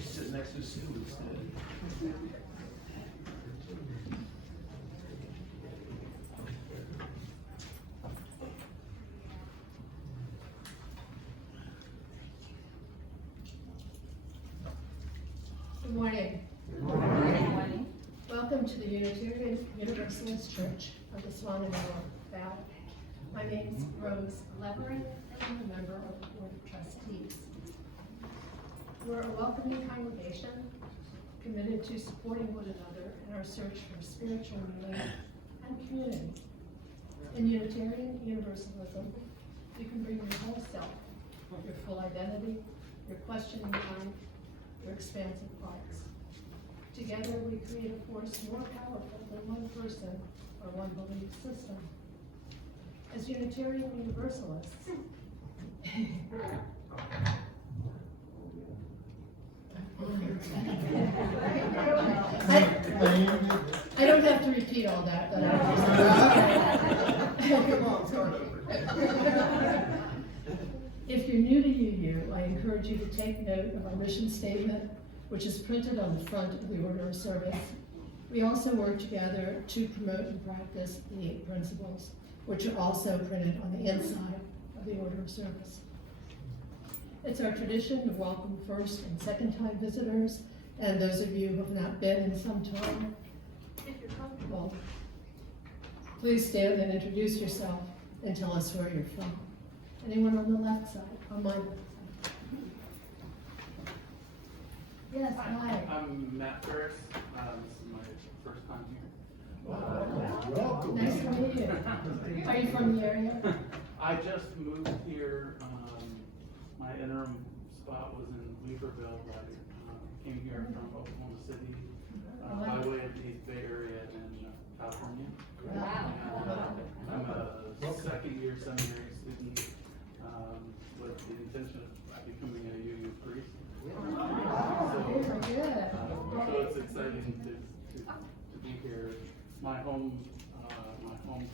should sit next to Sue instead. Good morning. Good morning. Welcome to the Unitarian Universalist Church of the Swananoa Valley. My name is Rose Leverett, and I'm a member of the Board of Trustees. We're a welcoming congregation committed to supporting one another in our search for spiritual meaning and community. In Unitarian Universalism, you can bring your whole self, your full identity, your questioning mind, your expansive hearts. Together, we create a force more powerful than one person or one belief system. As Unitarian Universalists, I don't have to repeat all that, but if you're new to UU, I encourage you to take note of our mission statement, which is printed on the front of the order of service. We also work together to promote and practice the 8 principles, which are also printed on the inside of the order of service. It's our tradition to welcome first and second time visitors, and those of you who have not been in some time, if you're comfortable, please stand and introduce yourself and tell us where you're from. Anyone on the left side, on my left side? Yes, hi. I'm Matt Ferris. This is my first time here. Welcome. Nice to meet you. Are you from the area? I just moved here. My interim spot was in Weaverville. I came here from Oklahoma City by way of the East Bay Area in California. Wow. And, I'm a second-year seminary student with the intention of becoming a UU priest. Very good. So it's exciting to be here. My home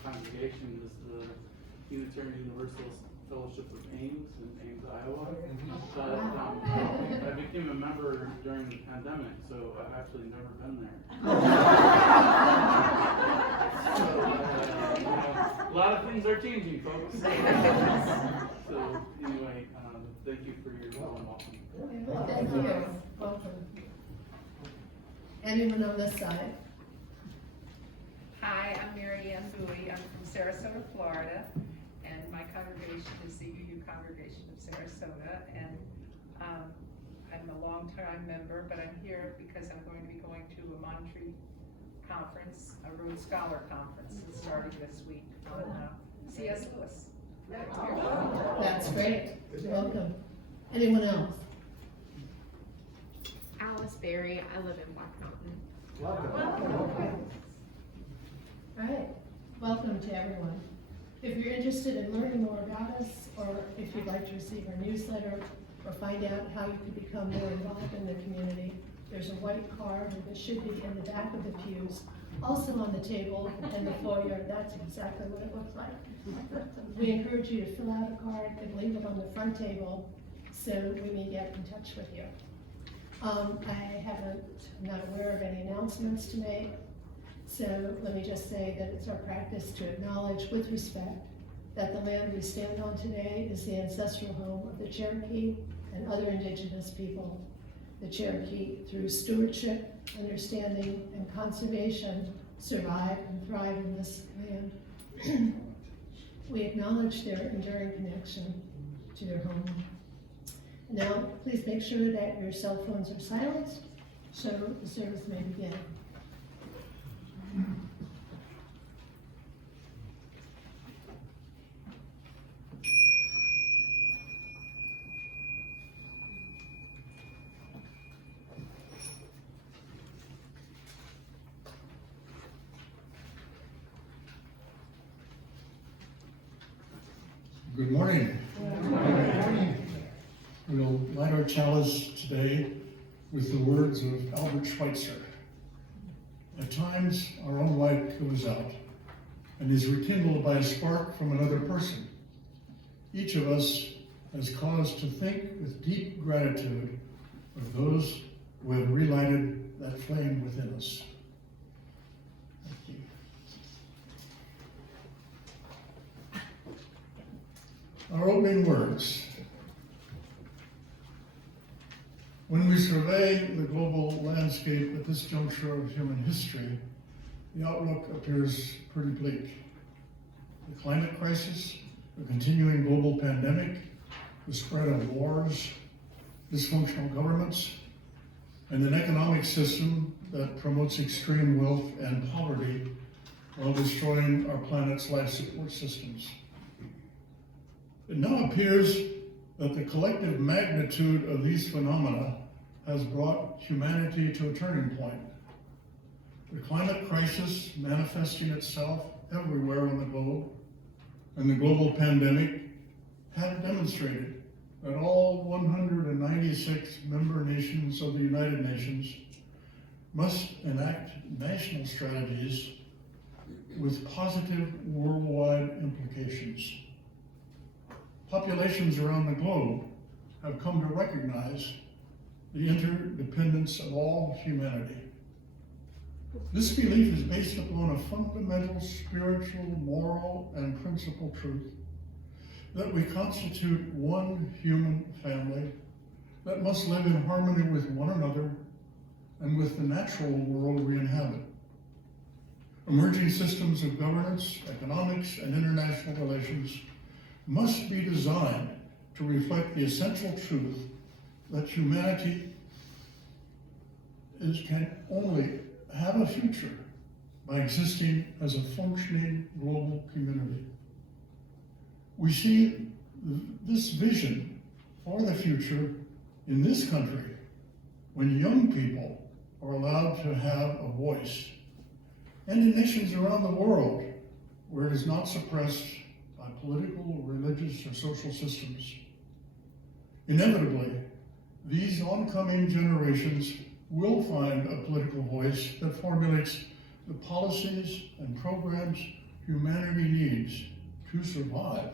congregation is the Unitarian Universalist Fellowship of Ames in Ames, Iowa. But I became a member during the pandemic, so I've actually never been there. So, a lot of things are changing, folks. So anyway, thank you for your welcome. Thank you. Welcome. Anyone on this side? Hi, I'm Mary Ann Bowie. I'm from Sarasota, Florida, and my congregation is the UU Congregation of Sarasota, and I'm a long-time member, but I'm here because I'm going to be going to a Monterey conference, a Rhodes Scholar Conference, that's starting this week on C.S. Lewis. That's great. Welcome. Anyone else? Alice Berry. I live in Black Mountain. Welcome. All right. Welcome to everyone. If you're interested in learning more about us, or if you'd like to receive our newsletter, or find out how you can become more involved in the community, there's a white card that should be in the back of the pews, also on the table in the foyer. That's exactly what it looks like. We encourage you to fill out a card and leave it on the front table so we may get in touch with you. I'm not aware of any announcements to make, so let me just say that it's our practice to acknowledge with respect that the land we stand on today is the ancestral home of the Cherokee and other indigenous people. The Cherokee, through stewardship, understanding, and conservation, survive and thrive in this land. We acknowledge their enduring connection to their home. Now, please make sure that your cell phones are silenced so the service may begin. Good morning. We'll light our chalice today with the words of Albert Schweitzer. At times, our own light goes out and is rekindled by a spark from another person. Each of us has cause to think with deep gratitude of those opening words. When we survey the global landscape at this juncture of human history, the outlook appears pretty bleak. The climate crisis, the continuing global pandemic, the spread of wars, dysfunctional governments, and an economic system that promotes extreme wealth and poverty while destroying our planet's life support systems. It now appears that the collective magnitude of these phenomena has brought humanity to a turning point. The climate crisis manifesting itself everywhere on the globe, and the global pandemic have demonstrated that all 196 member nations of the United Nations must enact national strategies with positive worldwide implications. Populations around the globe have come to recognize the interdependence of all humanity. This belief is based upon a fundamental spiritual, moral, and principal truth that we constitute one human family that must live in harmony with one another and with the natural world we inhabit. Emerging systems of governance, economics, and international relations must be designed to reflect the essential truth that humanity can only have a future by existing as a functioning global community. We see this vision for the future in this country when young people are allowed to have a voice, and in nations around the world where it is not suppressed by political, religious, or social systems. Inevitably, these oncoming generations will find a political voice that formulates the policies and programs humanity needs to survive.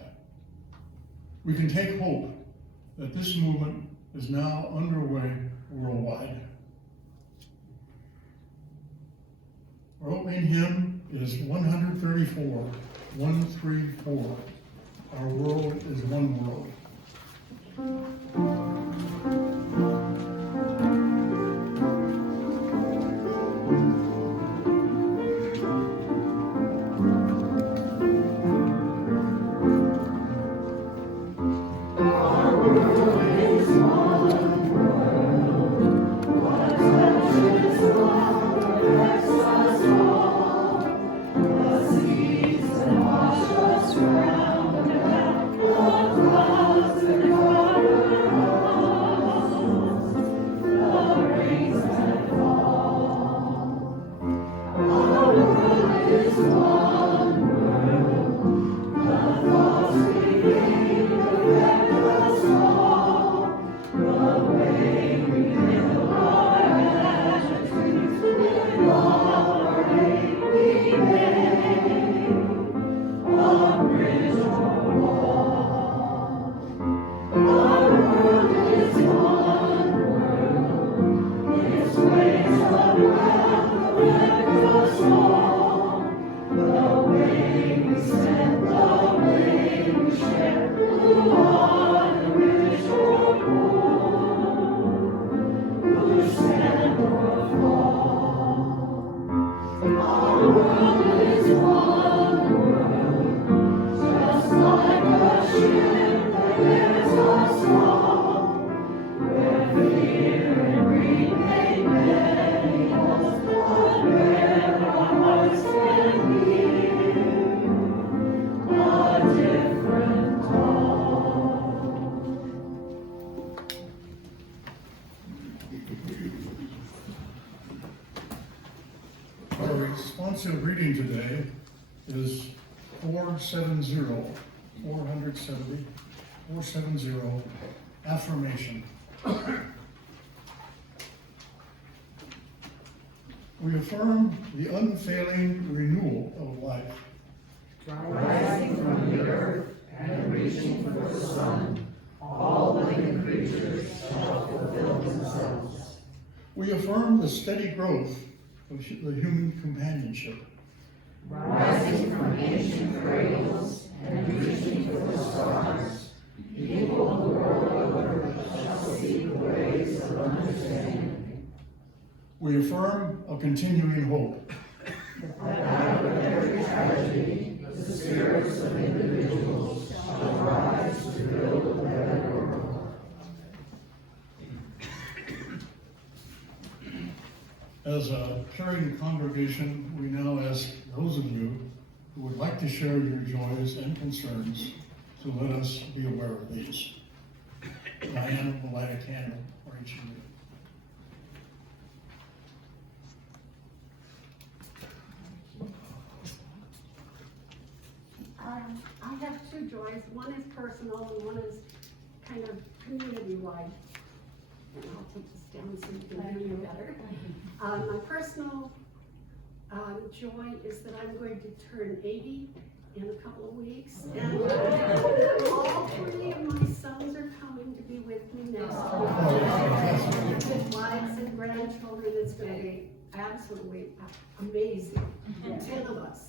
We can take hope that this movement is now underway worldwide. Our opening hymn is 134, 134. Our world is one world. Our responsive reading today is 470, affirmation. We affirm the unfailing renewal of life. Rising from the earth and reaching for the sun, all living creatures shall fulfill themselves. We affirm the steady growth of the human companionship. Rising from ancient cradles and reaching for the stars, People of the world over shall see the ways of understanding. We affirm a continuing hope. Out of every tragedy, the spirits of individuals shall rise to build a better world. As a caring congregation, we now ask those of you who would like to share your joys and concerns to let us be aware of these. Diana will light a candle for each of you. I have two joys. One is personal and one is kind of community-wide. And I'll take this down so you can hear me better. My personal joy is that I'm going to turn 80 in a couple of weeks. And all three of my sons are coming to be with me next week. With wives and grandchildren, it's going to be absolutely amazing. 10 of us.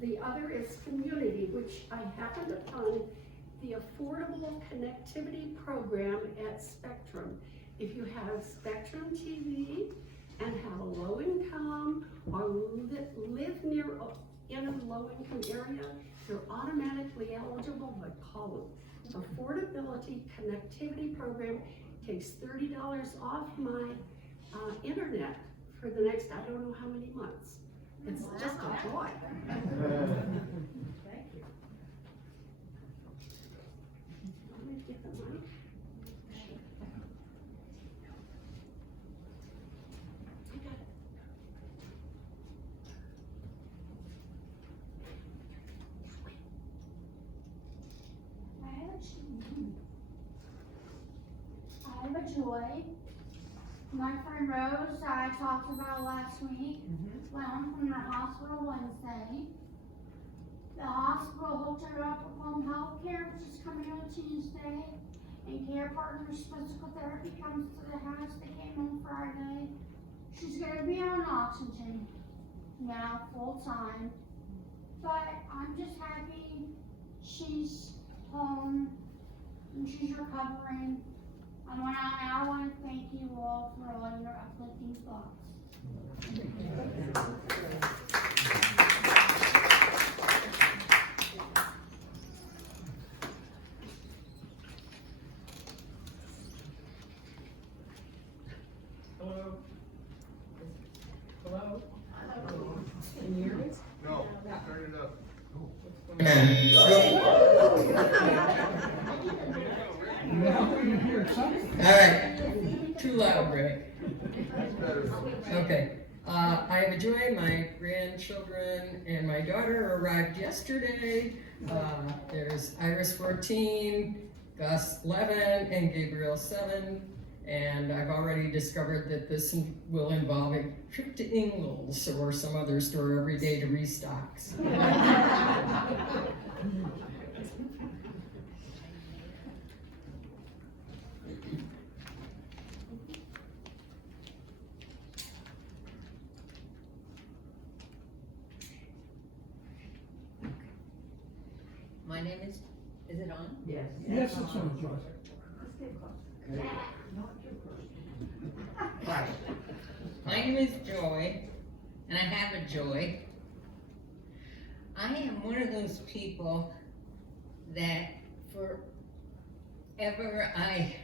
The other is community, which I happened upon the Affordable Connectivity Program at Spectrum. If you have Spectrum TV and have a low income or live near in a low income area, you're automatically eligible by call them. Affordability Connectivity Program takes $30 off my internet for the next I don't know how many months. It's just a joy. Thank you. I'm gonna get the mic. I got it. I have a joy. My friend Rose, I talked about last week, went home from the hospital Wednesday. The hospital hooked her up with home health care, which is coming on Tuesday. And Care Partners Physical Therapy comes to the house. They came on Friday. She's gonna be on oxygen now, full time. But I'm just happy she's home and she's recovering. And I want to thank you all for all your uplifting thoughts. Hello? Hello? Can you hear me? No, turn it up. All right, too loud, Rick. Okay, I have a joy. My grandchildren and my daughter arrived yesterday. There's Iris 14, Gus 11, and Gabriel 7. And I've already discovered that this will involve a trip to Ingles or some other store every day to restock. My name is it on? Yes. Yes, it's on, Joy. Right. My name is Joy, and I have a joy. I am one of those people that forever I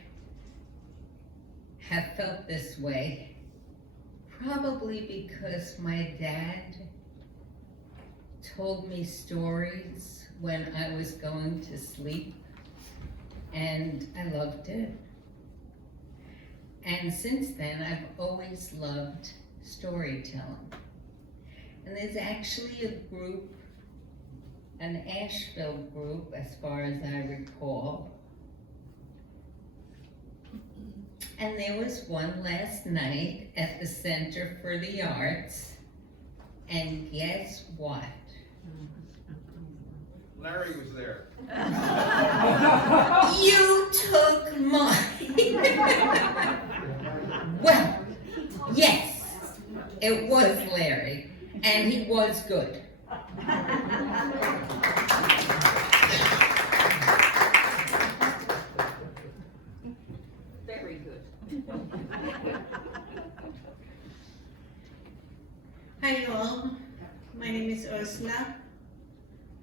have felt this way, probably because my dad told me stories when I was going to sleep, and I loved it. And since then, I've always loved storytelling. And there's actually a group, an Asheville group, as far as I recall. And there was one last night at the Center for the Arts. And guess what? Larry was there. You took mine. Well, yes, it was Larry, and he was good. Hi all, my name is Ursula.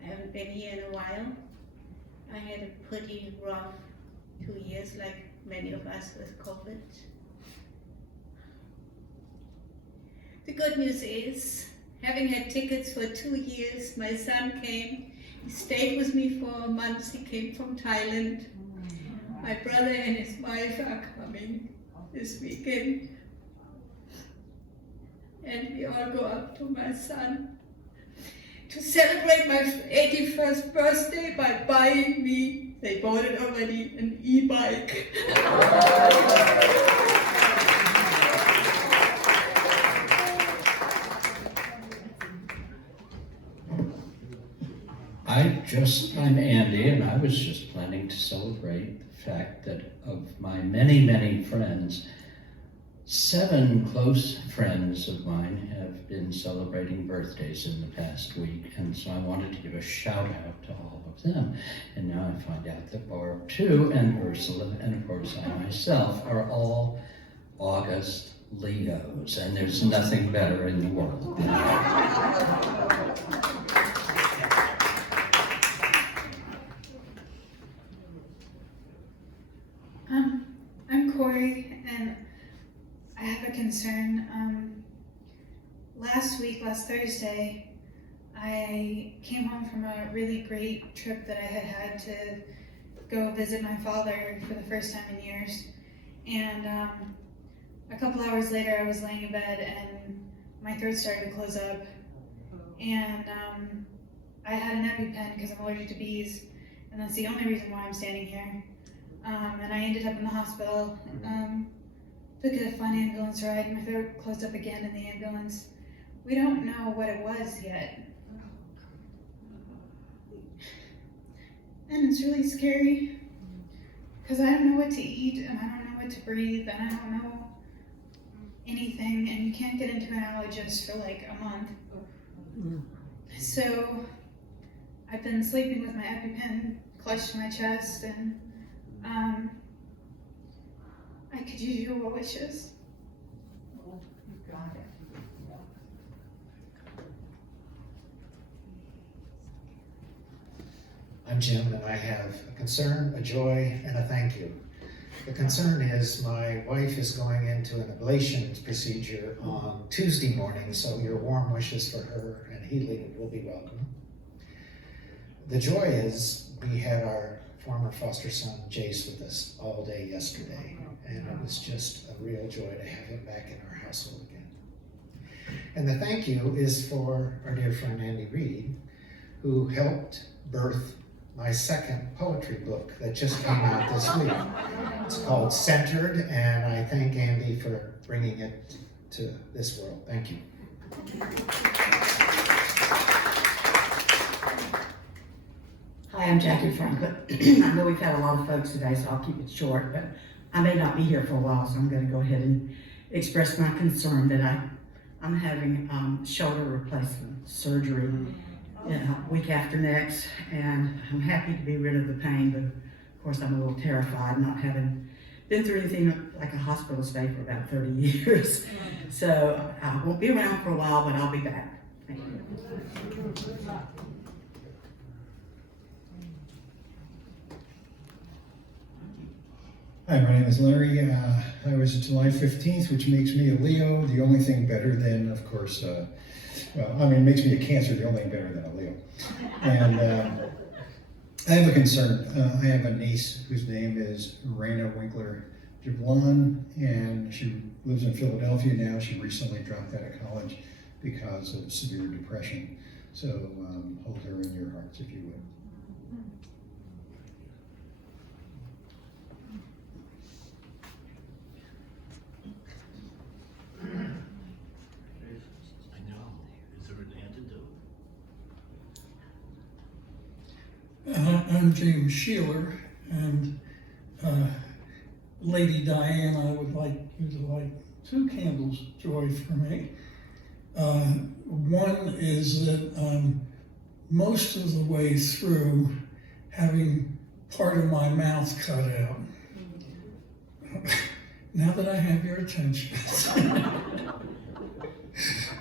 I haven't been here in a while. I had a pretty rough 2 years, like many of us with COVID. The good news is, having had tickets for 2 years, my son came. He stayed with me for months. He came from Thailand. My brother and his wife are coming this weekend. And we all go up to my son to celebrate my 81st birthday by buying me, they bought it already, an e-bike. I'm Andy, and I was just planning to celebrate the fact that of my many, many friends, 7 close friends of mine have been celebrating birthdays in the past week, and so I wanted to give a shout out to all of them. And now I find out that Barb too, and Ursula, and of course I myself, are all August Leos, and there's nothing better in the world than that. I'm Corey, and I have a concern. Last Thursday, I came home from a really great trip that I had to go visit my father for the first time in years. And a couple hours later, I was laying in bed and my throat started to close up. And I had an EpiPen because I'm allergic to bees, and that's the only reason why I'm standing here. And I ended up in the hospital. Took a fun ambulance ride. My throat closed up again in the ambulance. We don't know what it was yet. And it's really scary because I don't know what to eat, and I don't know what to breathe, and I don't know anything, and you can't get into an allergist for like a month. So I've been sleeping with my EpiPen clutched to my chest, and I could use your well wishes. I'm Jim, and I have a concern, a joy, and a thank you. The concern is my wife is going into an ablation procedure on Tuesday morning, so your warm wishes for her and healing will be welcome. The joy is we had our former foster son, Jace, with us all day yesterday, and it was just a real joy to have him back in our household again. And the thank you is for our dear friend Andy Reed, who helped birth my second poetry book that just came out this week. It's called Centered, and I thank Andy for bringing it to this world. Thank you. Hi, I'm Jackie Franklin. I know we've had a lot of folks today, so I'll keep it short, but I may not be here for a while, so I'm going to go ahead and express my concern that I'm having shoulder replacement surgery week after next, and I'm happy to be rid of the pain, but of course I'm a little terrified not having been through anything like a hospital stay for about 30 years. So I won't be around for a while, but I'll be back. Thank you. Hi, my name is Larry. I was July 15th, which makes me a Leo. The only thing better than, of course, makes me a Cancer, the only thing better than a Leo. And I have a concern. I have a niece whose name is Raina Winkler Jablon, and she lives in Philadelphia now. She recently dropped out of college because of severe depression. So hold her in your hearts if you would. I'm James Sheeler, and Lady Diane, I would like you to light 2 candles, joy for me. One is that I'm most of the way through having part of my mouth cut out. now that I have your attention,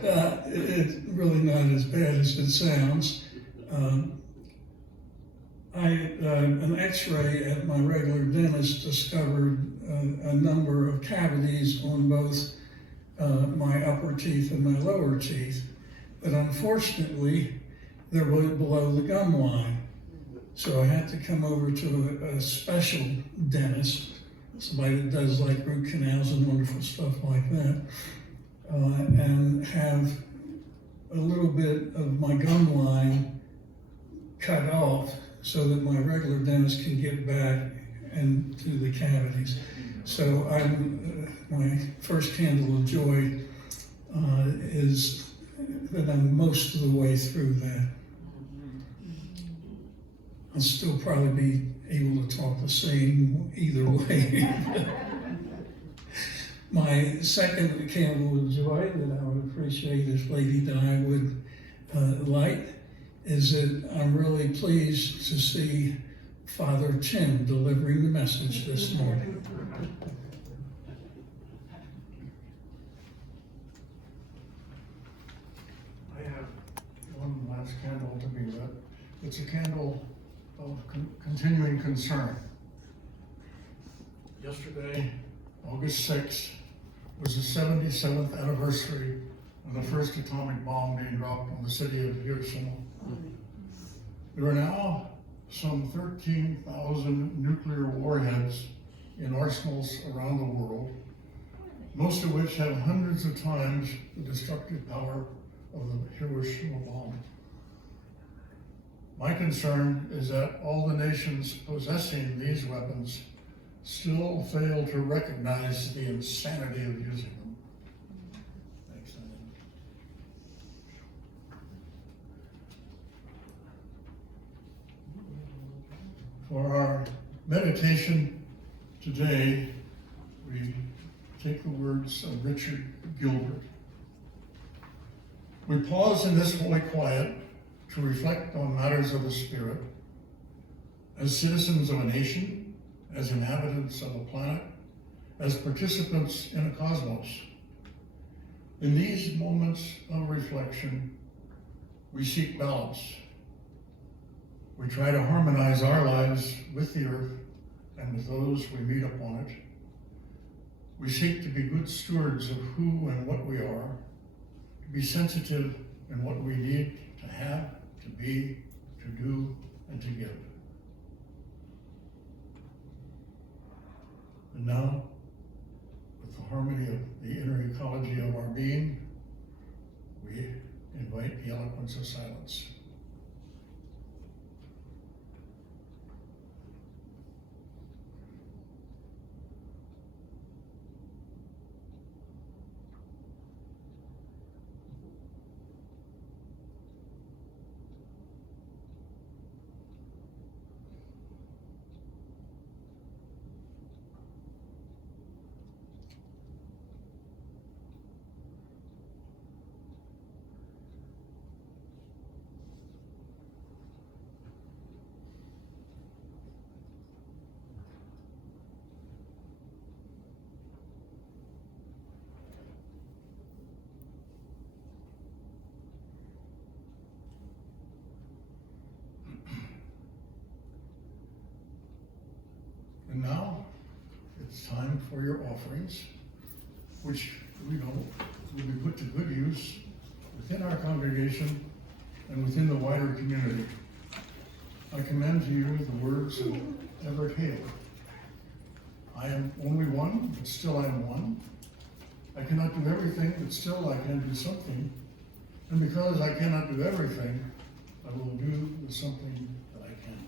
it's really not as bad as it sounds. An x-ray at my regular dentist discovered a number of cavities on both my upper teeth and my lower teeth. But unfortunately, they're right below the gum line. So I had to come over to a special dentist, somebody that does like root canals and wonderful stuff like that, and have a little bit of my gum line cut off so that my regular dentist can get back and do the cavities. So my first candle of joy is that I'm most of the way through that. I'll still probably be able to talk the same either way. My second candle of joy that I would appreciate if Lady Di would light is that I'm really pleased to see Father Tim delivering the message this morning. I have one last candle to be lit. It's a candle of continuing concern. Yesterday, August 6th, was the 77th anniversary of the first atomic bomb being dropped on the city of Hiroshima. There are now some 13,000 nuclear warheads in arsenals around the world, most of which have hundreds of times the destructive power of the Hiroshima bomb. My concern is that all the nations possessing these weapons still fail to recognize the insanity of using them. Thanks, Eileen. For our meditation today, we take the words of Richard Gilbert. We pause in this holy quiet to reflect on matters of the spirit, as citizens of a nation, as inhabitants of a planet, as participants in a cosmos. In these moments of reflection, we seek balance. We try to harmonize our lives with the earth and with those we meet upon it. We seek to be good stewards of who and what we are, to be sensitive in what we need to have, to be, to do, and to give. And now, with the harmony of the inner ecology of our being, we invite the eloquence of silence. And now, it's time for your offerings, which we know will be put to good use within our congregation and within the wider community. I commend to you the words of Everett Hale. I am only one, but still I am one. I cannot do everything, but still I can do something. And because I cannot do everything, I will do the something that I can.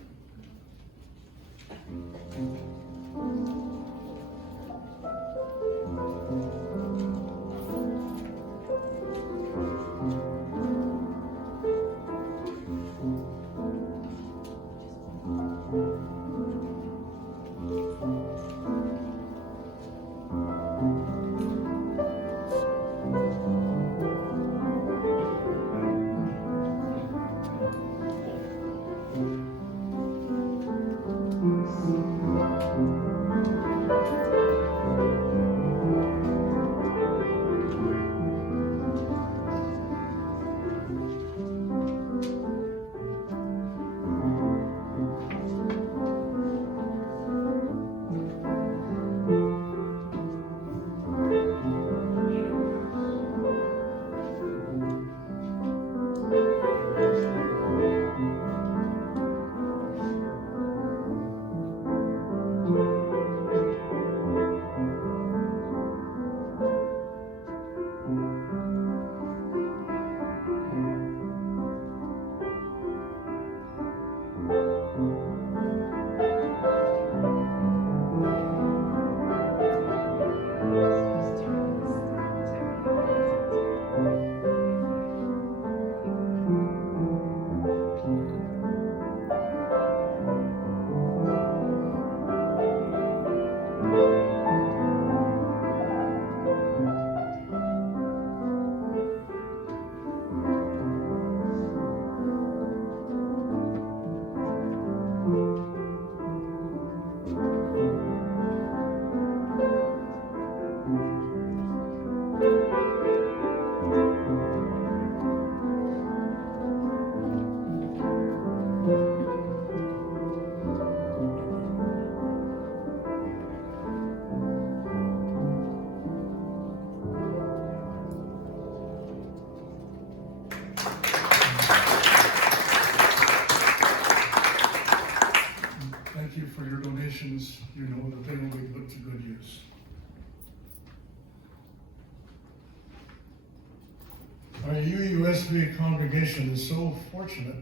LSB congregation is so fortunate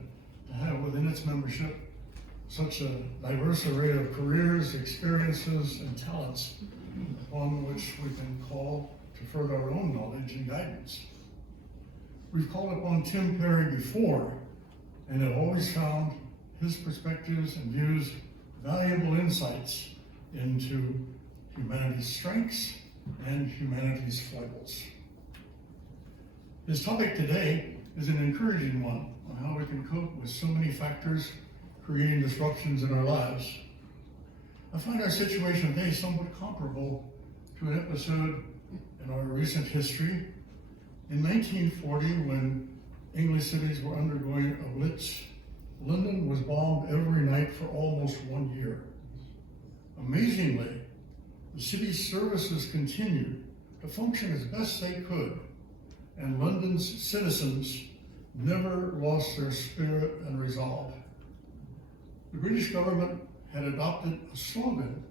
to have within its membership such a diverse array of careers, experiences, and talents upon which we can call to further our own knowledge and guidance. We've called upon Tim Perry before and have always found his perspectives and views valuable insights into humanity's strengths and humanity's foibles. His topic today is an encouraging one on how we can cope with so many factors creating disruptions in our lives. I find our situation today somewhat comparable to an episode in our recent history. In 1940, when English cities were undergoing a blitz, London was bombed every night for almost 1 year. Amazingly, the city's services continued to function as best they could, and London's citizens never lost their spirit and resolve. The British government had adopted a slogan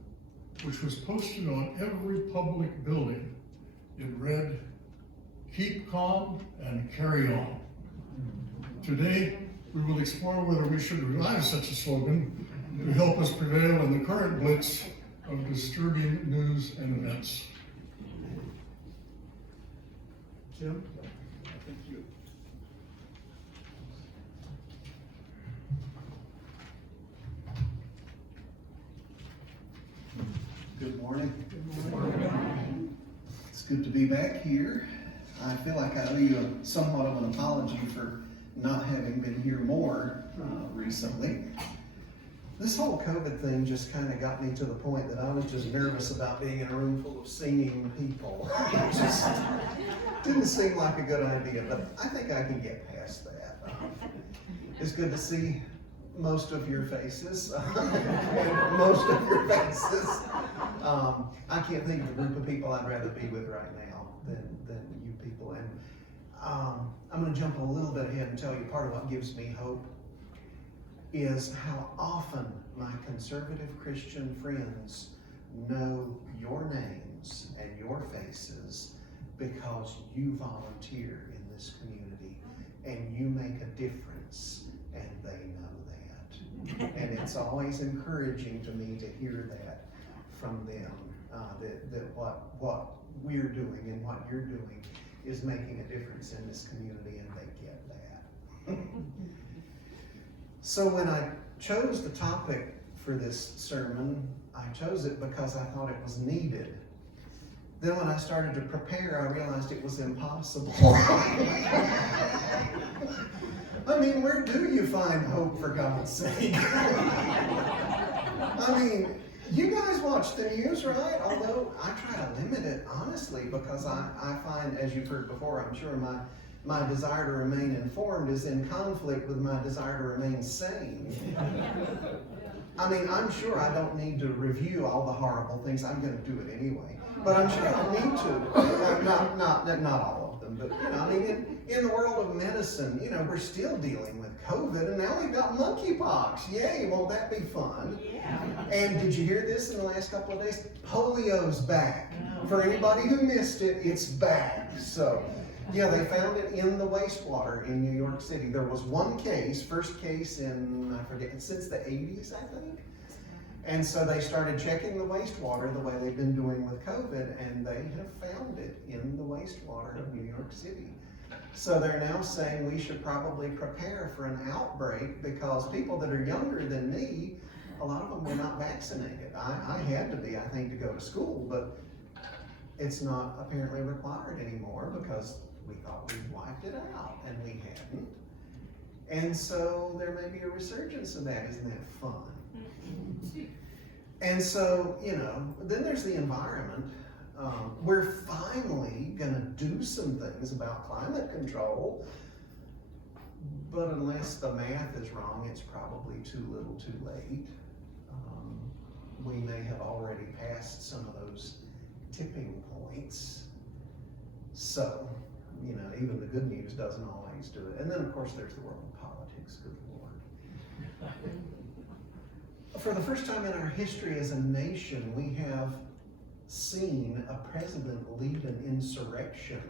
which was posted on every public building. It read, "Keep calm and carry on." Today, we will explore whether we should revive such a slogan to help us prevail in the current blitz of disturbing news and events. Tim, thank you. Good morning. Good morning. It's good to be back here. I feel like I owe you somewhat of an apology for not having been here more recently. This whole COVID thing just kind of got me to the point that I was just nervous about being in a room full of singing people. It just didn't seem like a good idea, but I think I can get past that. It's good to see most of your faces. Most of your faces. I can't think of a group of people I'd rather be with right now than you people. And I'm going to jump a little bit ahead and tell you part of what gives me hope is how often my conservative Christian friends know your names and your faces because you volunteer in this community and you make a difference, and they know that. And it's always encouraging to me to hear that from them, that what we're doing and what you're doing is making a difference in this community, and they get that. So when I chose the topic for this sermon, I chose it because I thought it was needed. Then when I started to prepare, I realized it was impossible. I mean, where do you find hope, for God's sake? I mean, you guys watch the news, right? Although I try to limit it, honestly, because I find, as you've heard before, I'm sure my desire to remain informed is in conflict with my desire to remain sane. I mean, I'm sure I don't need to review all the horrible things. I'm going to do it anyway. But I'm sure I need to. Not all of them, but, you know, I mean, in the world of medicine, you know, we're still dealing with COVID, and now we've got monkeypox. Yay, won't that be fun? Yeah. And did you hear this in the last couple of days? Polio's back. For anybody who missed it, it's back. So, yeah, they found it in the wastewater in New York City. There was one case, first case in, I forget, since the 80s, I think. And so they started checking the wastewater the way they've been doing with COVID, and they have found it in the wastewater of New York City. So they're now saying we should probably prepare for an outbreak because people that are younger than me, a lot of them were not vaccinated. I had to be, I think, to go to school, but it's not apparently required anymore because we thought we wiped it out, and we hadn't. And so there may be a resurgence of that. Isn't that fun? And so, you know, then there's the environment. We're finally going to do some things about climate control, but unless the math is wrong, it's probably too little too late. We may have already passed some of those tipping points. So, you know, even the good news doesn't always do it. And then, of course, there's the world of politics, good Lord. For the first time in our history as a nation, we have seen a president lead an insurrection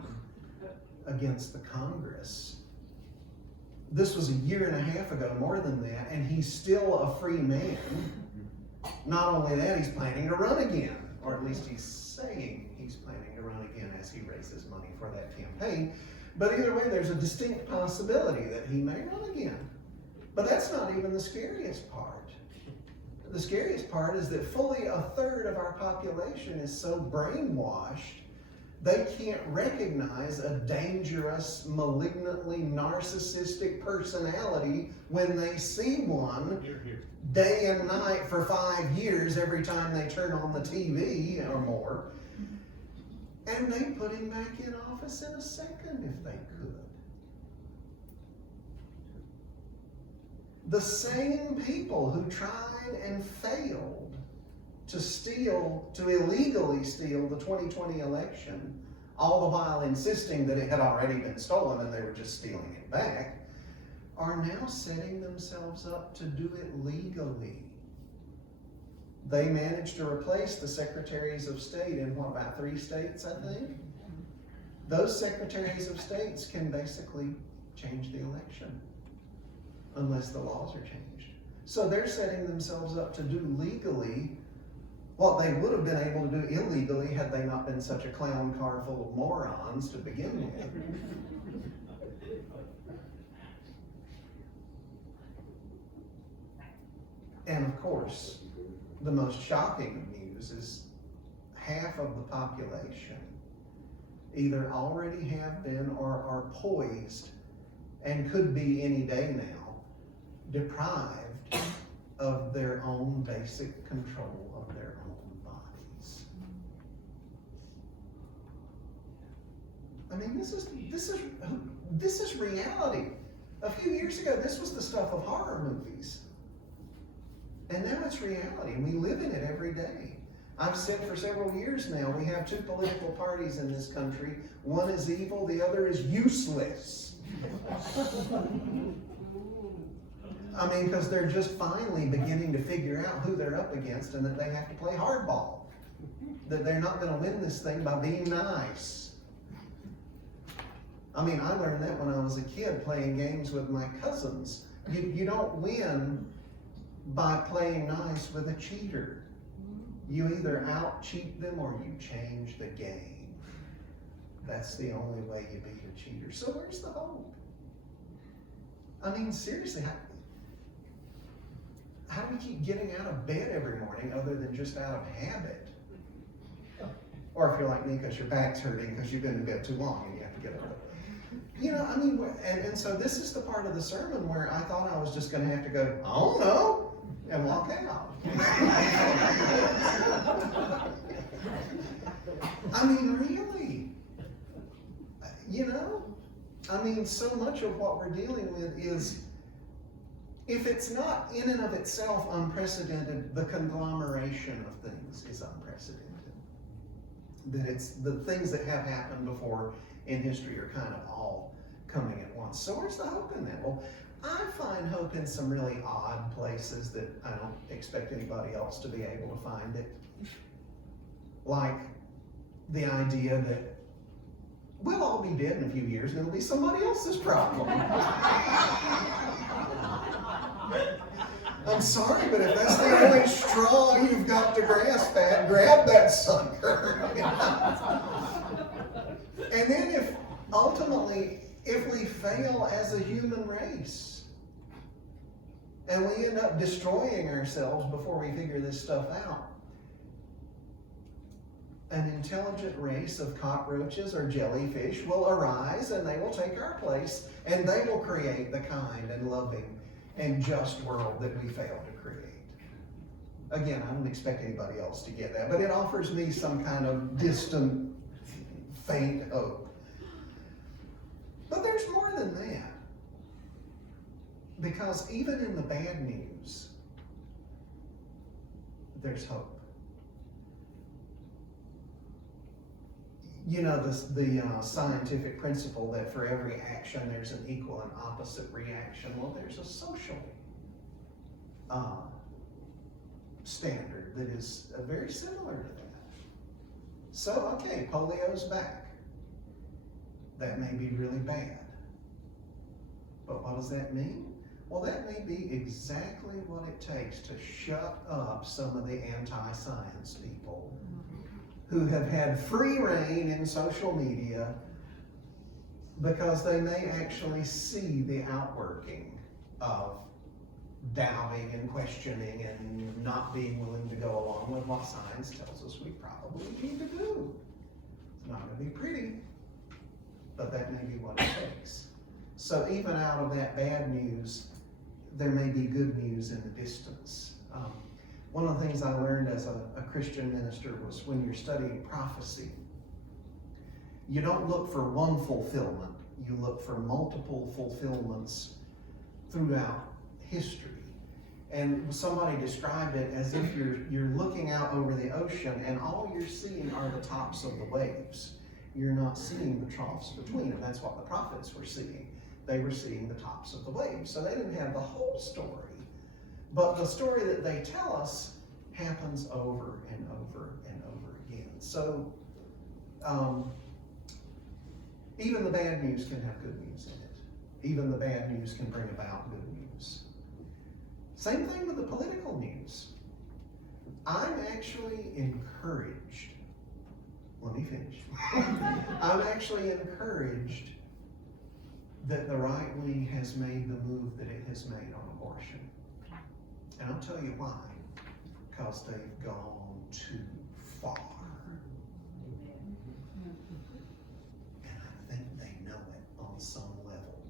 against the Congress. This was a year and a half ago, more than that, and he's still a free man. Not only that, he's planning to run again, or at least he's saying he's planning to run again as he raises money for that campaign. But either way, there's a distinct possibility that he may run again. But that's not even the scariest part. The scariest part is that fully a third of our population is so brainwashed they can't recognize a dangerous, malignantly narcissistic personality when they see one day and night for 5 years every time they turn on the TV or more. And they put him back in office in a second if they could. The same people who tried and failed to illegally steal the 2020 election, all the while insisting that it had already been stolen and they were just stealing it back, are now setting themselves up to do it legally. They managed to replace the secretaries of state in what, about 3 states, I think? Those secretaries of states can basically change the election unless the laws are changed. So they're setting themselves up to do legally what they would have been able to do illegally had they not been such a clown car full of morons to begin with. And of course, the most shocking news is half of the population either already have been or are poised and could be any day now deprived of their own basic control of their own bodies. I mean, this is reality. A few years ago, this was the stuff of horror movies. And now it's reality. We live in it every day. I've said for several years now, we have 2 political parties in this country. One is evil, the other is useless. I mean, because they're just finally beginning to figure out who they're up against and that they have to play hardball. That they're not going to win this thing by being nice. I mean, I learned that when I was a kid playing games with my cousins. You don't win by playing nice with a cheater. You either out-cheat them or you change the game. That's the only way you beat a cheater. So where's the hope? I mean, seriously, how do we keep getting out of bed every morning other than just out of habit? Or if you're like me, because your back's hurting because you've been in bed too long and you have to get up. You know, I mean, and so this is the part of the sermon where I thought I was just going to have to go, I don't know, and walk out. I mean, really? You know? I mean, so much of what we're dealing with is, if it's not in and of itself unprecedented, the conglomeration of things is unprecedented. That it's the things that have happened before in history are kind of all coming at once. So where's the hope in that? Well, I find hope in some really odd places that I don't expect anybody else to be able to find it. Like the idea that we'll all be dead in a few years and it'll be somebody else's problem. I'm sorry, but if that's the only straw you've got to grasp at, grab that sucker. And then if we fail as a human race, and we end up destroying ourselves before we figure this stuff out, an intelligent race of cockroaches or jellyfish will arise and they will take our place and they will create the kind and loving and just world that we failed to create. Again, I don't expect anybody else to get that, but it offers me some kind of distant, faint hope. But there's more than that. Because even in the bad news, there's hope. You know, the scientific principle that for every action there's an equal and opposite reaction. Well, there's a social standard that is very similar to that. So, okay, polio's back. That may be really bad. But what does that mean? Well, that may be exactly what it takes to shut up some of the anti-science people who have had free reign in social media, because they may actually see the outworking of doubting and questioning and not being willing to go along with what science tells us we probably need to do. It's not going to be pretty, but that may be what it takes. So even out of that bad news, there may be good news in the distance. One of the things I learned as a Christian minister was when you're studying prophecy, you don't look for one fulfillment, you look for multiple fulfillments throughout history. And somebody described it as if you're looking out over the ocean and all you're seeing are the tops of the waves. You're not seeing the troughs between, and that's what the prophets were seeing. They were seeing the tops of the waves. So they didn't have the whole story. But the story that they tell us happens over and over and over again. So even the bad news can have good news in it. Even the bad news can bring about good news. Same thing with the political news. I'm actually encouraged. Let me finish. I'm actually encouraged that the right wing has made the move that it has made on abortion. And I'll tell you why. Because they've gone too far. And I think they know it on some level.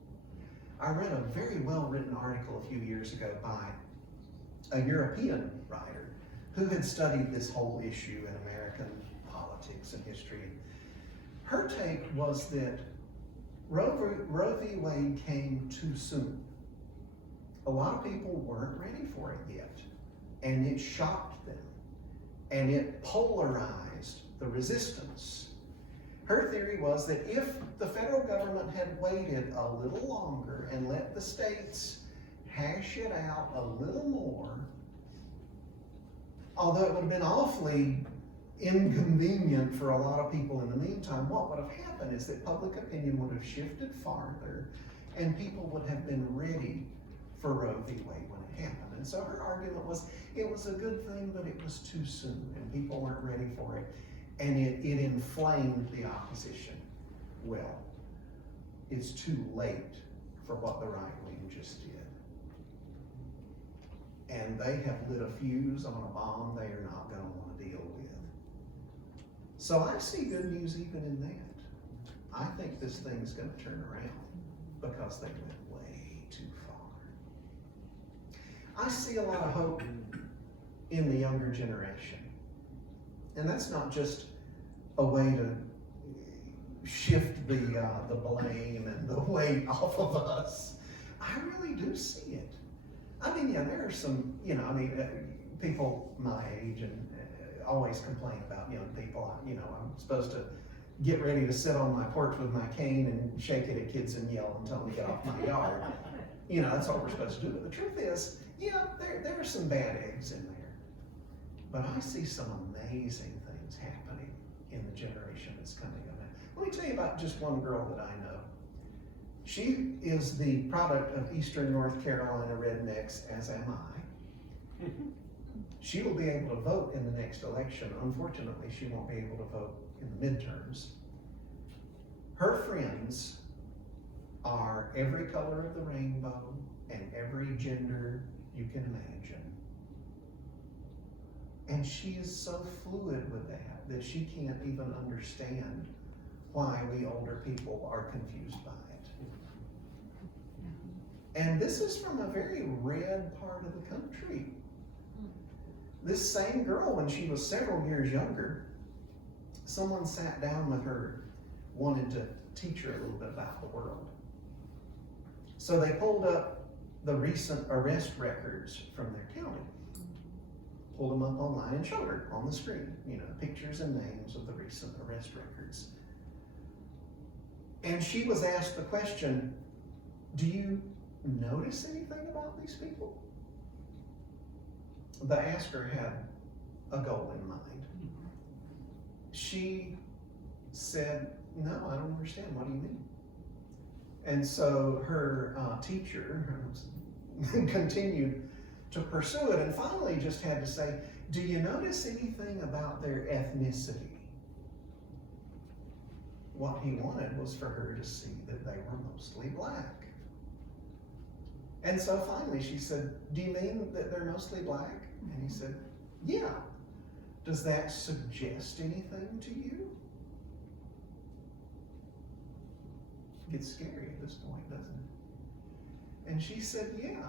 I read a very well-written article a few years ago by a European writer who had studied this whole issue in American politics and history. Her take was that Roe v. Wade came too soon. A lot of people weren't ready for it yet, and it shocked them, and it polarized the resistance. Her theory was that if the federal government had waited a little longer and let the states hash it out a little more, although it would have been awfully inconvenient for a lot of people in the meantime, what would have happened is that public opinion would have shifted farther and people would have been ready for Roe v. Wade when it happened. And so her argument was it was a good thing, but it was too soon and people weren't ready for it, and it inflamed the opposition. Well, it's too late for what the right wing just did. And they have lit a fuse on a bomb they are not going to want to deal with. So I see good news even in that. I think this thing's going to turn around because they went way too far. I see a lot of hope in the younger generation. And that's not just a way to shift the blame and the weight off of us. I really do see it. I mean, yeah, there are some, people my age and always complain about young people. I'm supposed to get ready to sit on my porch with my cane and shake it at kids and yell and tell them to get off my yard. That's what we're supposed to do. But the truth is, there are some bad eggs in there. But I see some amazing things happening in the generation that's coming up. Let me tell you about just one girl that I know. She is the product of Eastern North Carolina rednecks, as am I. She will be able to vote in the next election. Unfortunately, she won't be able to vote in the midterms. Her friends are every color of the rainbow and every gender you can imagine. And she is so fluid with that she can't even understand why we older people are confused by it. And this is from a very red part of the country. This same girl, when she was several years younger, someone sat down with her, wanted to teach her a little bit about the world. So they pulled up the recent arrest records from their county, pulled them up online and showed her on the screen, pictures and names of the recent arrest records. And she was asked the question, do you notice anything about these people? The asker had a goal in mind. She said, no, I don't understand. What do you mean? And so her teacher continued to pursue it and finally just had to say, do you notice anything about their ethnicity? What he wanted was for her to see that they were mostly black. And so finally she said, do you mean that they're mostly black? And he said, yeah. Does that suggest anything to you? Gets scary at this point, doesn't it? And she said, yeah.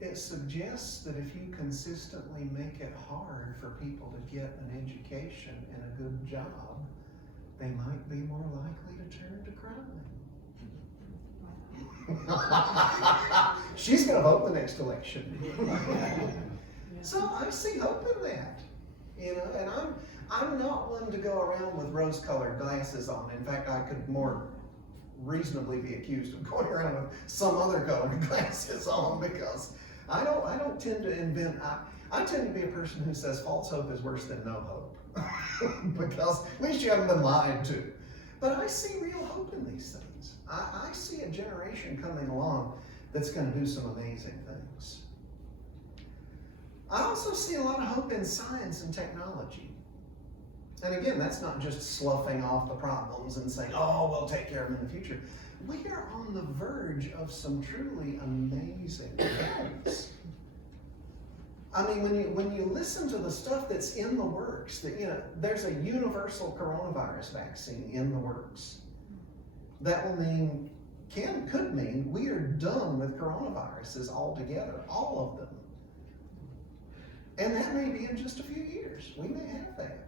It suggests that if you consistently make it hard for people to get an education and a good job, they might be more likely to turn to crime. She's going to vote the next election. So I see hope in that, you know, and I'm not one to go around with rose-colored glasses on. In fact, I could more reasonably be accused of going around with some other colored glasses on, because I don't tend to invent. I tend to be a person who says false hope is worse than no hope, because at least you haven't been lied to. But I see real hope in these things. I see a generation coming along that's going to do some amazing things. I also see a lot of hope in science and technology. And again, that's not just sloughing off the problems and saying, oh, we'll take care of them in the future. We are on the verge of some truly amazing things. I mean, when you listen to the stuff that's in the works, that, you know, there's a universal coronavirus vaccine in the works. That will mean, could mean we are done with coronaviruses altogether, all of them. And that may be in just a few years. We may have that.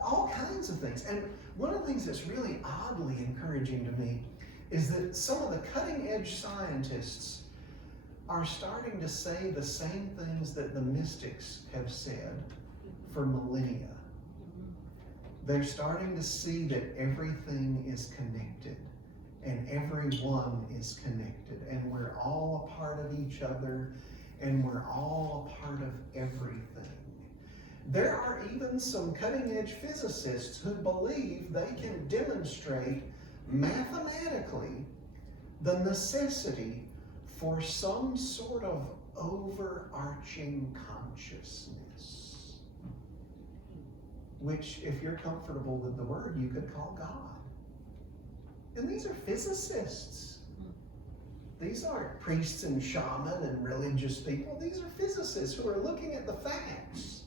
All kinds of things. And one of the things that's really oddly encouraging to me is that some of the cutting edge scientists are starting to say the same things that the mystics have said for millennia. They're starting to see that everything is connected and everyone is connected and we're all a part of each other and we're all a part of everything. There are even some cutting-edge physicists who believe they can demonstrate mathematically the necessity for some sort of overarching consciousness, which, if you're comfortable with the word, you could call God. And these are physicists. These aren't priests and shaman and religious people. These are physicists who are looking at the facts.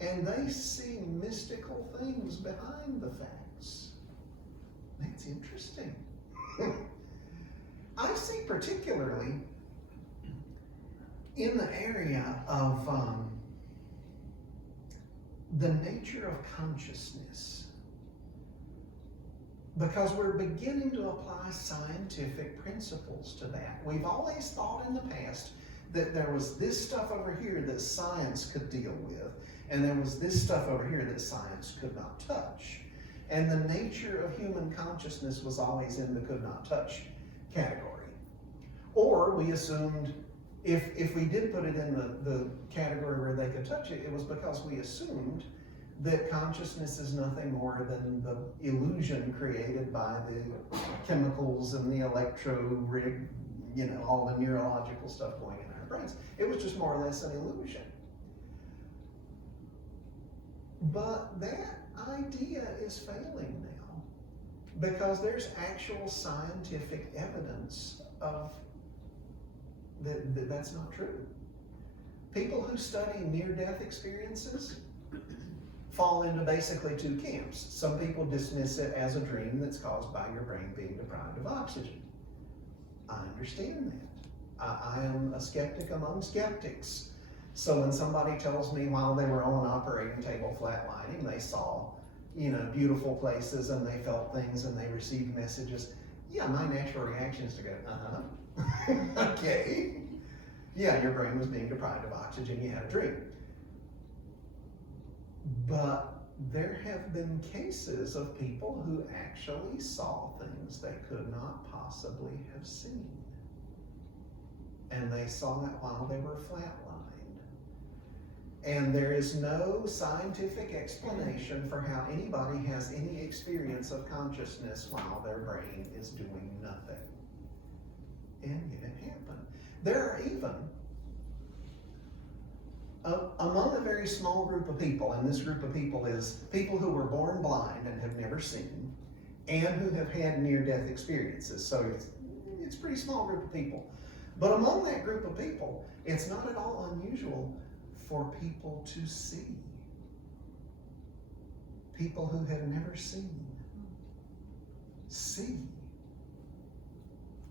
And they see mystical things behind the facts. That's interesting. I see particularly in the area of the nature of consciousness, because we're beginning to apply scientific principles to that. We've always thought in the past that there was this stuff over here that science could deal with, and there was this stuff over here that science could not touch. And the nature of human consciousness was always in the could not touch category. Or we assumed if we did put it in the category where they could touch it, it was because we assumed that consciousness is nothing more than the illusion created by the chemicals and the electro-rig, you know, all the neurological stuff going in our brains. It was just more or less an illusion. But that idea is failing now because there's actual scientific evidence of that's not true. People who study near-death experiences fall into basically two camps. Some people dismiss it as a dream that's caused by your brain being deprived of oxygen. I understand that. I am a skeptic among skeptics. So when somebody tells me while they were on an operating table flatlining, they saw, you know, beautiful places and they felt things and they received messages, yeah, my natural reaction is to go, okay. Yeah, your brain was being deprived of oxygen, you had a dream. But there have been cases of people who actually saw things they could not possibly have seen. And they saw it while they were flatlined. And there is no scientific explanation for how anybody has any experience of consciousness while their brain is doing nothing. And yet it happened. There are even, among a very small group of people, and this group of people is people who were born blind and have never seen, and who have had near-death experiences. So it's a pretty small group of people. But among that group of people, it's not at all unusual for people to see. People who have never seen. See.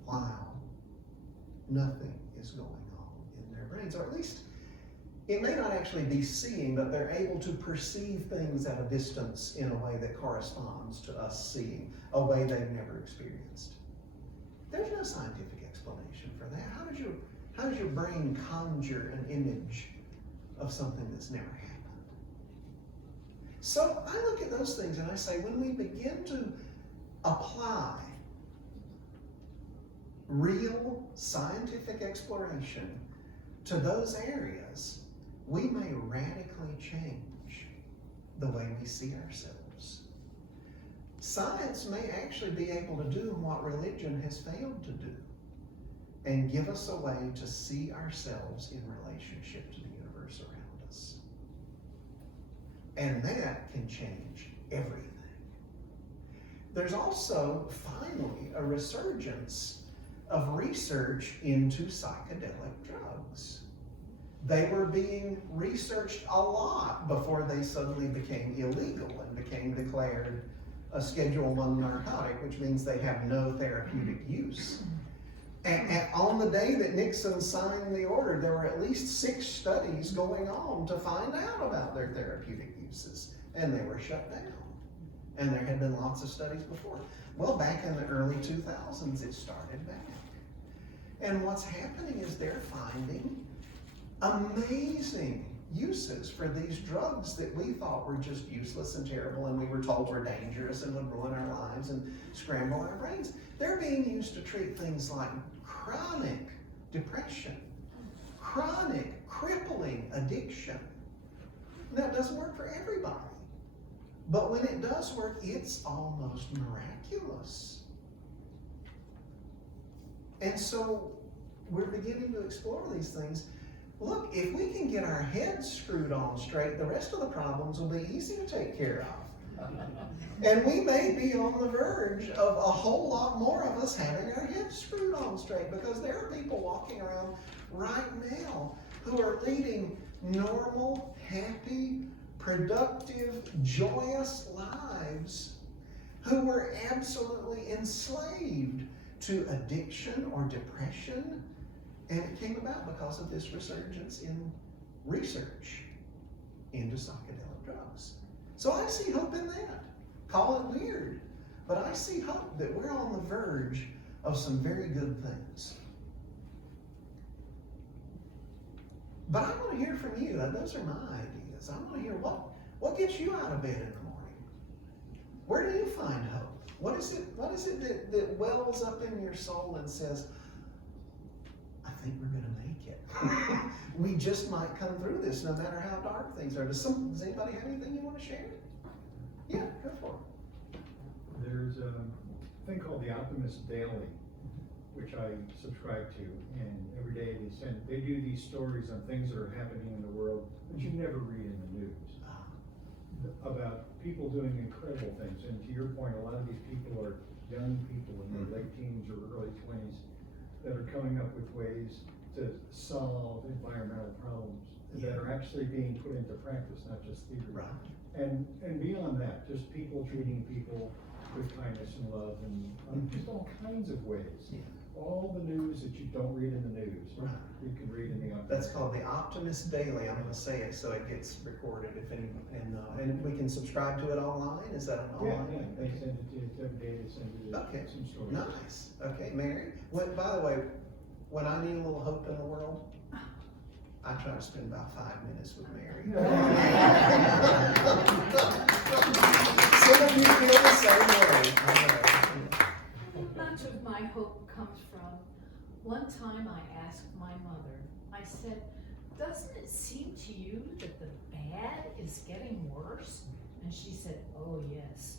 While nothing is going on in their brains. Or at least, it may not actually be seeing, but they're able to perceive things at a distance in a way that corresponds to us seeing, a way they've never experienced. There's no scientific explanation for that. How does your brain conjure an image of something that's never happened? So I look at those things and I say, when we begin to apply real scientific exploration to those areas, we may radically change the way we see ourselves. Science may actually be able to do what religion has failed to do, and give us a way to see ourselves in relationship to the universe around us. And that can change everything. There's also, finally, a resurgence of research into psychedelic drugs. They were being researched a lot before they suddenly became illegal and became declared a Schedule I narcotic, which means they have no therapeutic use. And on the day that Nixon signed the order, there were at least 6 studies going on to find out about their therapeutic uses, and they were shut down. And there had been lots of studies before. Well, back in the early 2000s, it started back. And what's happening is they're finding amazing uses for these drugs that we thought were just useless and terrible, and we were told were dangerous and would ruin our lives and scramble our brains. They're being used to treat things like chronic depression, chronic crippling addiction. That doesn't work for everybody. But when it does work, it's almost miraculous. And so we're beginning to explore these things. Look, if we can get our heads screwed on straight, the rest of the problems will be easy to take care of. And we may be on the verge of a whole lot more of us having our heads screwed on straight, because there are people walking around right now who are leading normal, happy, productive, joyous lives, who were absolutely enslaved to addiction or depression. And it came about because of this resurgence in research into psychedelic drugs. So I see hope in that. Call it weird, but I see hope that we're on the verge of some very good things. But I want to hear from you. Those are my ideas. I want to hear what gets you out of bed in the morning. Where do you find hope? What is it that wells up in your soul and says, I think we're going to make it. We just might come through this no matter how dark things are. Does anybody have anything you want to share? Yeah, go for it. There's a thing called the Optimist Daily, which I subscribe to, and every day they do these stories on things that are happening in the world that you never read in the news, about people doing incredible things. And to your point, a lot of these people are young people in their late teens or early 20s that are coming up with ways to solve environmental problems that are actually being put into practice, not just theory. Right. And beyond that, just people treating people with kindness and love, and just all kinds of ways. Yeah. All the news that you don't read in the news, right, you can read in the Optimist. That's called the Optimist Daily. I'm going to say it so it gets recorded. And we can subscribe to it online. Is that online? Yeah, they send it to you every day. They send you some stories. Nice. Okay, Mary. By the way, when I need a little hope in the world, I try to spend about 5 minutes with Mary. Some of you feel the same way. Much of my hope comes from one time I asked my mother, I said, doesn't it seem to you that the bad is getting worse? And she said, oh yes,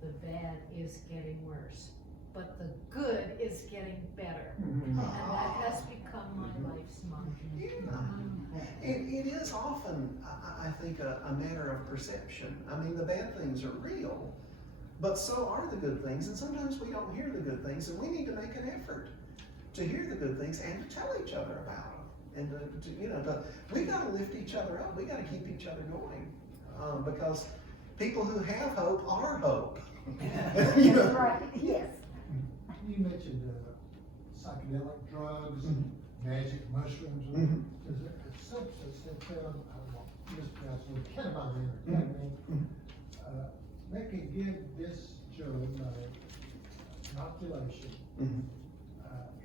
the bad is getting worse, but the good is getting better. And that has become my life's mantra. It is often, I think, a matter of perception. I mean, the bad things are real, but so are the good things, and sometimes we don't hear the good things, and we need to make an effort to hear the good things and to tell each other about them. And we got to lift each other up. We got to keep each other going, because people who have hope are hope. Right, yes. You mentioned psychedelic drugs, magic mushrooms. There's a substance that, I don't know, mispronounced it, ketamine or ketamine. They can give this drug inoculation, and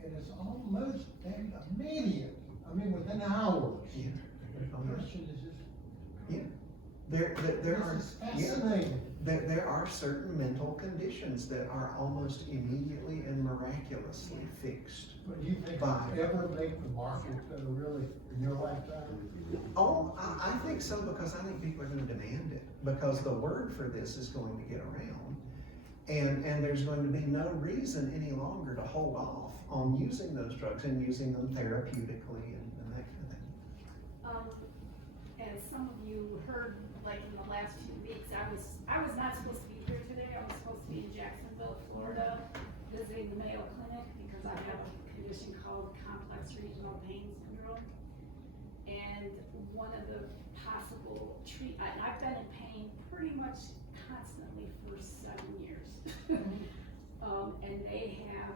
it's almost immediate. I mean, within hours. The question is just, there are certain mental conditions that are almost immediately and miraculously fixed. But do you think it'll ever make the market really in your lifetime? Oh, I think so, because I think people are going to demand it, because the word for this is going to get around, and there's going to be no reason any longer to hold off on using those drugs and using them therapeutically and that kind of thing. As some of you heard, like in the last 2 weeks, I was not supposed to be here today. I was supposed to be in Jacksonville, Florida, visiting the Mayo Clinic because I have a condition called complex regional pain syndrome. And one of the possible I've been in pain pretty much constantly for 7 years. And they have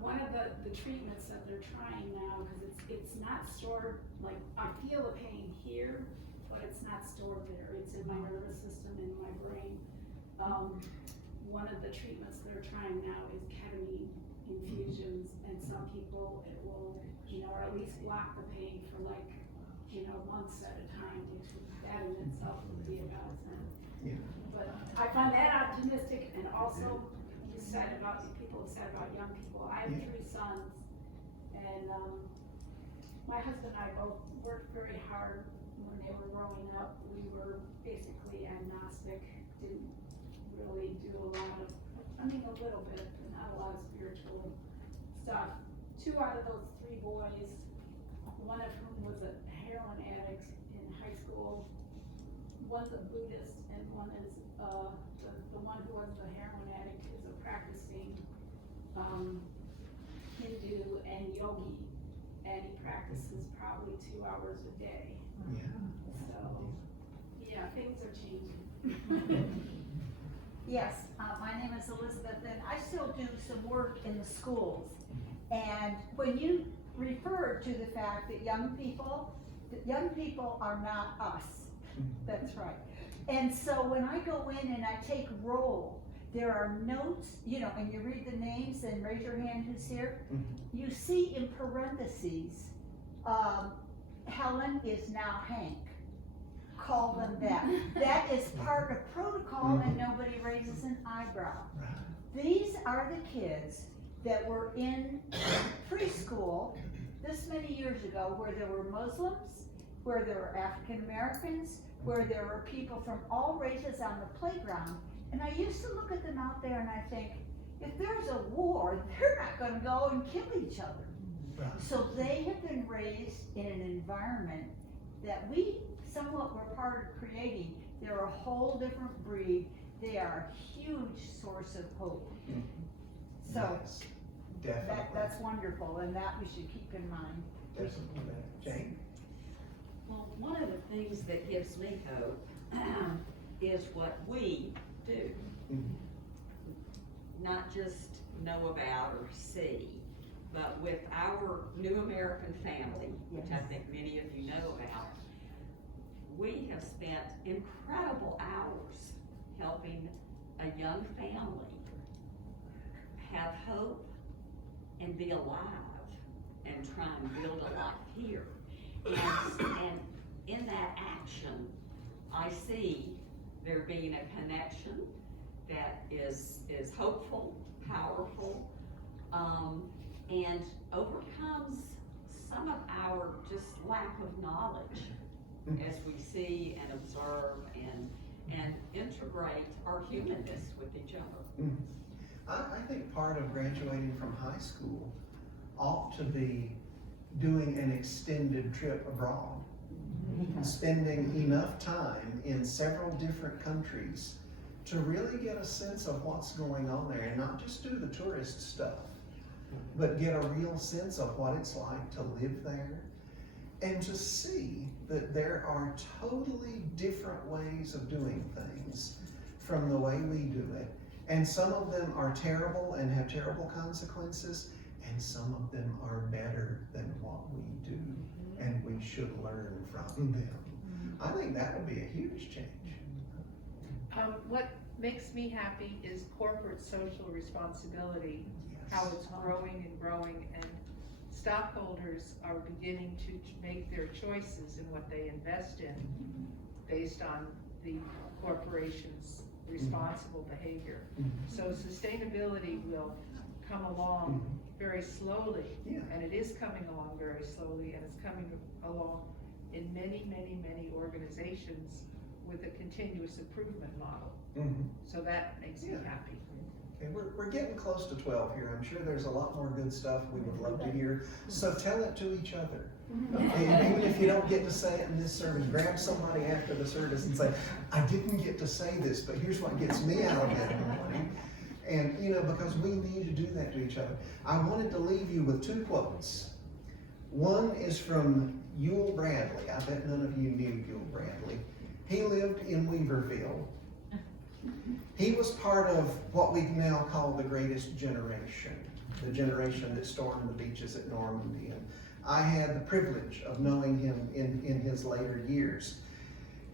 one of the treatments that they're trying now, because it's not stored, like I feel the pain here, but it's not stored there. It's in my nervous system, in my brain. One of the treatments they're trying now is ketamine infusions, and some people it will, or at least block the pain for months at a time, which that in itself would be a godsend. But I find that optimistic, and also people have said about young people. I have 3 sons, and my husband and I both worked very hard when they were growing up. We were basically agnostic, didn't really do a little bit, but not a lot of spiritual stuff. 2 out of those 3 boys, one of whom was a heroin addict in high school, one's a Buddhist, and one is the one who was the heroin addict is a practicing Hindu and yogi, and he practices probably 2 hours a day. So, yeah, things are changing. Yes, my name is Elizabeth, and I still do some work in the schools. And when you refer to the fact that young people are not us, that's right. And so when I go in and I take roll, there are notes, and you read the names and raise your hand who's here. You see in parentheses, Helen is now Hank. Call them that. That is part of protocol, and nobody raises an eyebrow. These are the kids that were in preschool this many years ago, where there were Muslims, where there were African Americans, where there were people from all races on the playground. And I used to look at them out there and I think, if there's a war, they're not going to go and kill each other. So they have been raised in an environment that we somewhat were part of creating. They're a whole different breed. They are a huge source of hope. So that's wonderful, and that we should keep in mind. Definitely. Jane? Well, one of the things that gives me hope is what we do. Not just know about or see, but with our New American Family, which I think many of you know about, we have spent incredible hours helping a young family have hope and be alive and try and build a life here. And in that action, I see there being a connection that is hopeful, powerful, and overcomes some of our just lack of knowledge as we see and observe and integrate our humanness with each other. I think part of graduating from high school ought to be doing an extended trip abroad. Spending enough time in several different countries to really get a sense of what's going on there, and not just do the tourist stuff, but get a real sense of what it's like to live there, and to see that there are totally different ways of doing things from the way we do it. And some of them are terrible and have terrible consequences, and some of them are better than what we do, and we should learn from them. I think that would be a huge change. What makes me happy is corporate social responsibility, how it's growing and growing, and stockholders are beginning to make their choices in what they invest in based on the corporation's responsible behavior. So sustainability will come along very slowly, and it is coming along very slowly, and it's coming along in many, many, many organizations with a continuous improvement model. So that makes me happy. Okay, we're getting close to 12 here. I'm sure there's a lot more good stuff we would love to hear. So tell it to each other. Okay, even if you don't get to say it in this service, grab somebody after the service and say, I didn't get to say this, but here's what gets me out of bed in the morning. And, you know, because we need to do that to each other. I wanted to leave you with 2 quotes. One is from Yule Bradley. I bet none of you knew Yule Bradley. He lived in Weaverville. He was part of what we now call the greatest generation, the generation that stormed the beaches at Normandy. And I had the privilege of knowing him in his later years.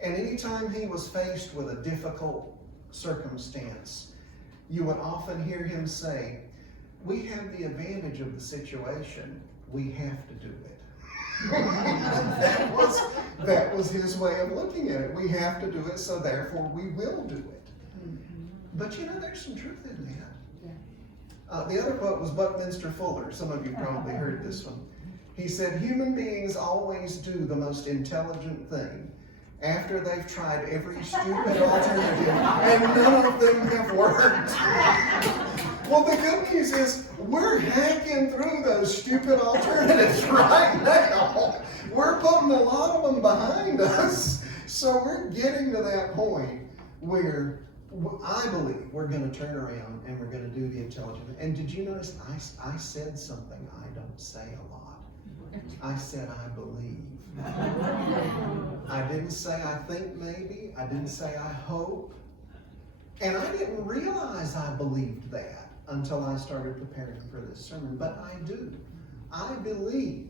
And anytime he was faced with a difficult circumstance, you would often hear him say, we have the advantage of the situation, we have to do it. that was his way of looking at it. We have to do it, so therefore we will do it. But you know, there's some truth in that. The other quote was Buckminster Fuller. Some of you probably heard this one. He said, human beings always do the most intelligent thing after they've tried every stupid alternative and none of them have worked. Well, the good news is we're hacking through those stupid alternatives right now. We're putting a lot of them behind us. So we're getting to that point where I believe we're going to turn around and we're going to do the intelligent. And did you notice I said something I don't say a lot. I said I believe. I didn't say I think maybe. I didn't say I hope. And I didn't realize I believed that until I started preparing for this sermon. But I do. I believe,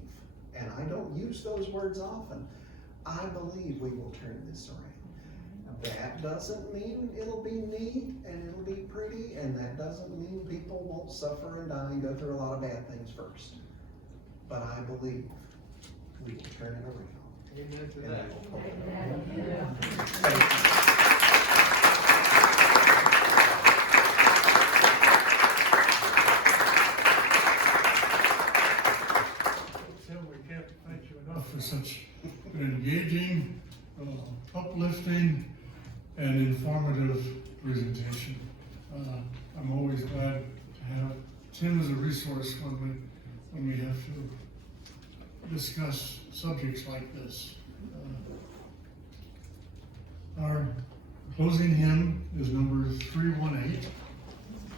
and I don't use those words often, I believe we will turn this around. That doesn't mean it'll be neat and it'll be pretty, and that doesn't mean people won't suffer and die and go through a lot of bad things first. But I believe we will turn it around. Amen to And that. we will pull it around. Tim, we can't thank you enough for such an engaging, uplifting, and informative presentation. I'm always glad to have Tim as a resource when we have to discuss subjects like this. Our closing hymn is number 318,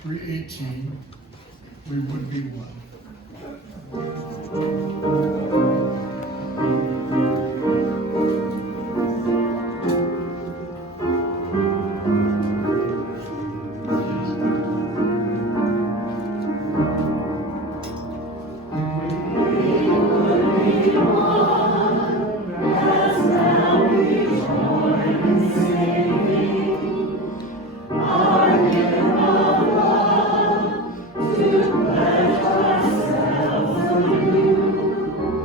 318, We Would Be One. To pledge ourselves anew.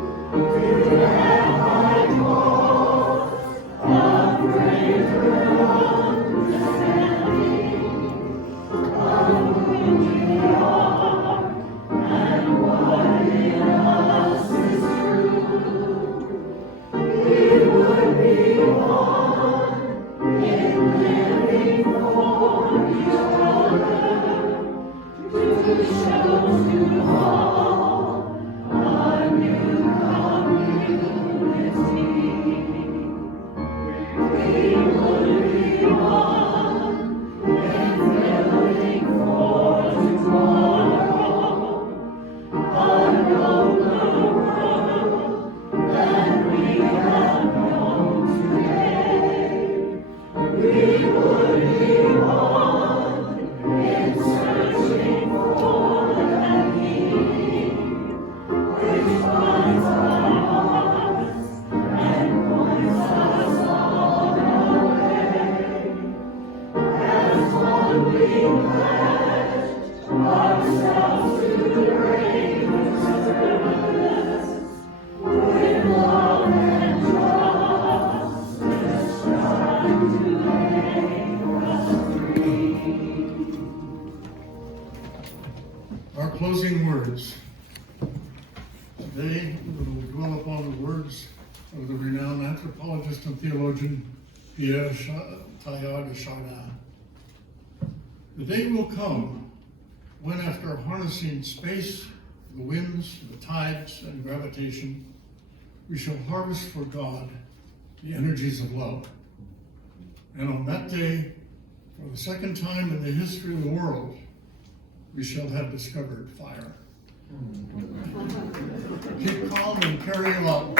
Our closing words. Today, we will dwell upon the words of the renowned anthropologist and theologian Pierre Teilhard de Chardin. The day will come when, after harnessing space, the winds, the tides, and gravitation, we shall harvest for God the energies of love. And on that day, for the second time in the history of the world, we shall have discovered fire. Keep calm and carry on.